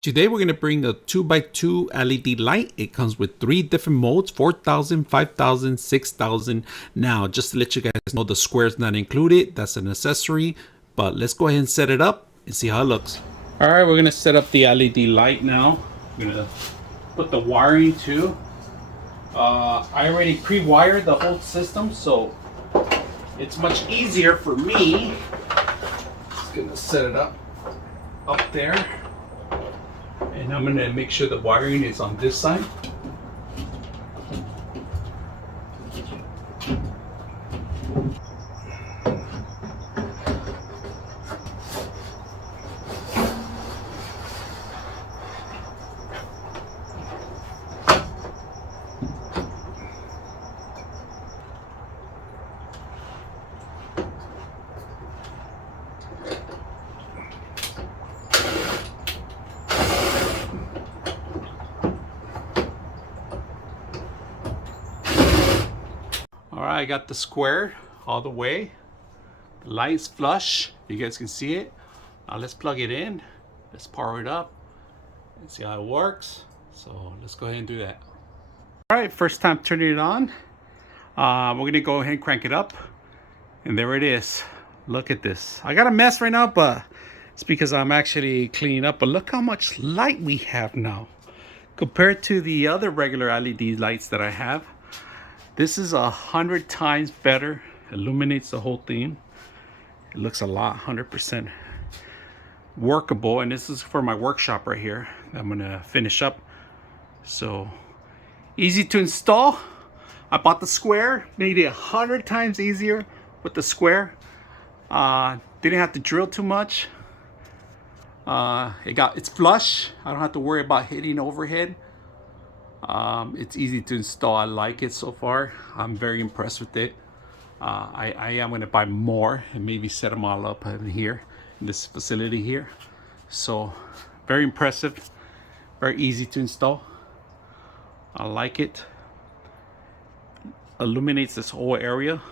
Today we're going to bring a 2x2 LED light. It comes with 3 different modes, 4,000, 5,000, 6,000. Now, just to let you guys know, the square's not included. That's an accessory. But let's go ahead and set it up and see how it looks. All right, we're going to set up the LED light now. I'm going to put the wiring too. I already pre-wired the whole system, so it's much easier for me. Just going to set it up there. And I'm going to make sure the wiring is on this side. Alright, I got the square all the way. The light's flush. You guys can see it. Now let's plug it in. Let's power it up and see how it works. So let's go ahead and do that. Alright, first time turning it on. We're going to go ahead and crank it up. And there it is. Look at this. I got a mess right now, but it's because I'm actually cleaning up. But look how much light we have now. Compared to the other regular LED lights that I have. This is 100 times better. Illuminates the whole thing. It looks a lot 100% workable. And this is for my workshop right here. I'm gonna finish up. So easy to install. I bought the square. Made it 100 times easier with the square. Didn't have to drill too much. It's flush. I don't have to worry about hitting overhead. It's easy to install. I like it so far. I'm very impressed with it. I am going to buy more and maybe set them all up in here in this facility here. So very impressive, very easy to install. I like it. Illuminates this whole area.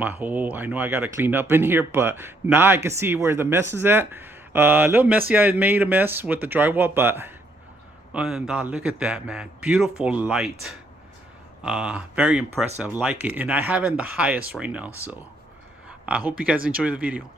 I know I got to clean up in here, but now I can see where the mess is at. A little messy. I made a mess with the drywall, but and look at that, man. Beautiful light. Very impressive. Like it. And I have it in the highest right now. So I hope you guys enjoy the video.